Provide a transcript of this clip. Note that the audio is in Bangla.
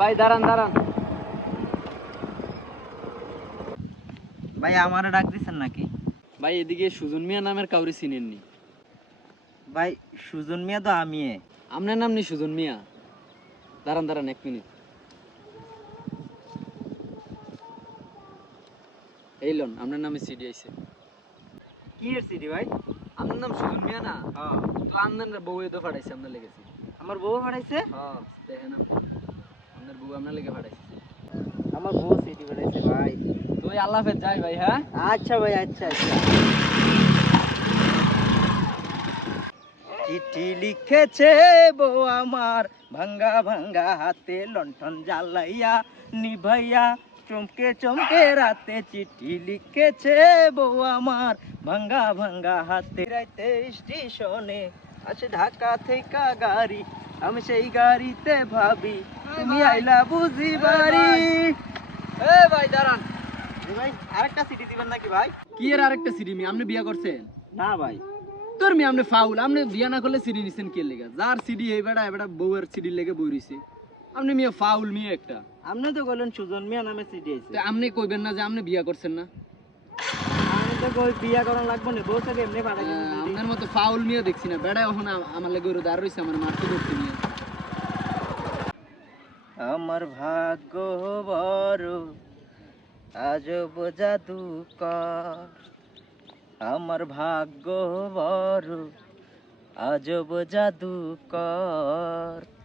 ভাই দাঁড়ান দাঁড়ান। ভাই আমারে ডাক দিছেন নাকি? ভাই এদিকে সুজন মিয়া নামের কাউরি চিনেননি। ভাই সুজন মিয়া তো আমি আপনার নাম নি সুজন মিয়া। দাঁড়ান দাঁড়ান এক মিনিট। এই লোন আপনার নামে সিডি আইছে। কি এর সিডি ভাই? আপনার নাম সুজন মিয়া না? হ্যাঁ। তো আপনার বউ তো ফাটাইছে আপনার লেগেছে। আমার বউ পাঠাইছে হ্যাঁ দেখেন আপনি। আপনার লেগে ফাটাইছে আমার বউ সিডি পাঠাইছে ভাই। তো ওই আল্লাহ হাফেজ যাই ভাই হ্যাঁ? আচ্ছা ভাই আচ্ছা আচ্ছা। চিঠি লিখেছে বউ আমার ভাঙ্গা ভাঙ্গা হাতে লণ্ঠন জ্বালাইয়া নিভাইয়া চমকে চমকে রাতে চিঠি লিখেছে বউ আমার ভাঙ্গা ভাঙ্গা হাতে। রাইতে স্টেশনে আছে ঢাকা থেকে গাড়ি আমি সেই গাড়িতে ভাবি তুমি আইলা বুঝি বাড়ি। এ ভাই দাঁড়ান। ভাই আরেকটা সিটি দিবেন নাকি ভাই? কি এর আরেকটা সিডি মি আপনি বিয়া করছেন? না ভাই। তোর মি আপনি ফাউল। আপনি বিয়া না করলে সিডি নিছেন কে লেগে? যার সিডি এই বেটা এবেটা বউয়ের সিডি লেগে বই রইছে। আপনি মিয়া ফাউল মিয়া একটা। আপনি তো বললেন সুজন মিয়া নামে সিটি আছে। তো আপনি কইবেন না যে আপনি বিয়া করছেন না? আমি তো কই বিয়া করা লাগবে না বউ থেকে এমনি পাঠাই আহ, আপনার মতো ফাউল মিয়া দেখছি না। বেড়া এখন আমার লেগে ওরে দাঁড় রইছে আমার মারতে ধরতে নিয়ে আমার ভাগ্য বড় আজব জাদু আমার ভাগ্য বড় আজব জাদু কর।